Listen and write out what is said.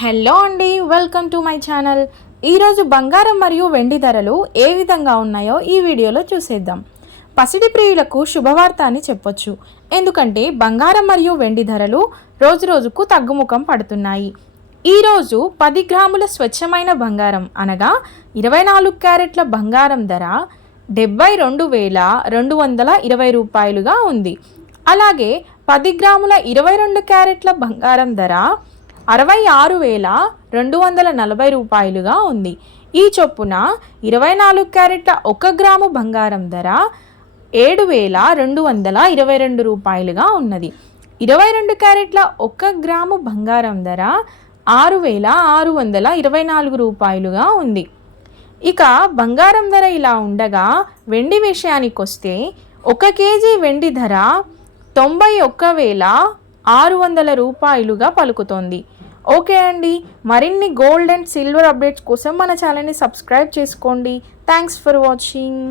Hello అండి, welcome to my channel. ఈరోజు బంగారం మరియు వెండి ధరలు ఏ విధంగా ఉన్నాయో ఈ వీడియోలో చూసేద్దాం. పసిడి ప్రియులకు శుభవార్త అని చెప్పొచ్చు. ఎందుకంటే బంగారం మరియు వెండి ధరలు రోజురోజుకు తగ్గుముఖం పడుతున్నాయి. ఈరోజు 10 గ్రాముల స్వచ్ఛమైన బంగారం అనగా 24 క్యారెట్ల బంగారం ధర 72,220 రూపాయలుగా ఉంది. అలాగే 10 గ్రాముల 22 క్యారెట్ల బంగారం ధర 66,240 రూపాయలుగా ఉంది. ఈ చొప్పున 24 క్యారెట్ల 1 గ్రాము బంగారం ధర 7,222 రూపాయలుగా ఉన్నది. 22 క్యారెట్ల 1 గ్రాము బంగారం ధర 6,624 రూపాయలుగా ఉంది. ఇక బంగారం ధర ఇలా ఉండగా వెండి విషయానికి వస్తే 1 కేజీ వెండి ధర 91,600 రూపాయలుగా పలుకుతోంది. ఓకే అండి, మరిన్ని గోల్డ్ అండ్ సిల్వర్ అప్డేట్స్ కోసం మన ఛానల్ని సబ్స్క్రైబ్ చేసుకోండి. Thanks for watching.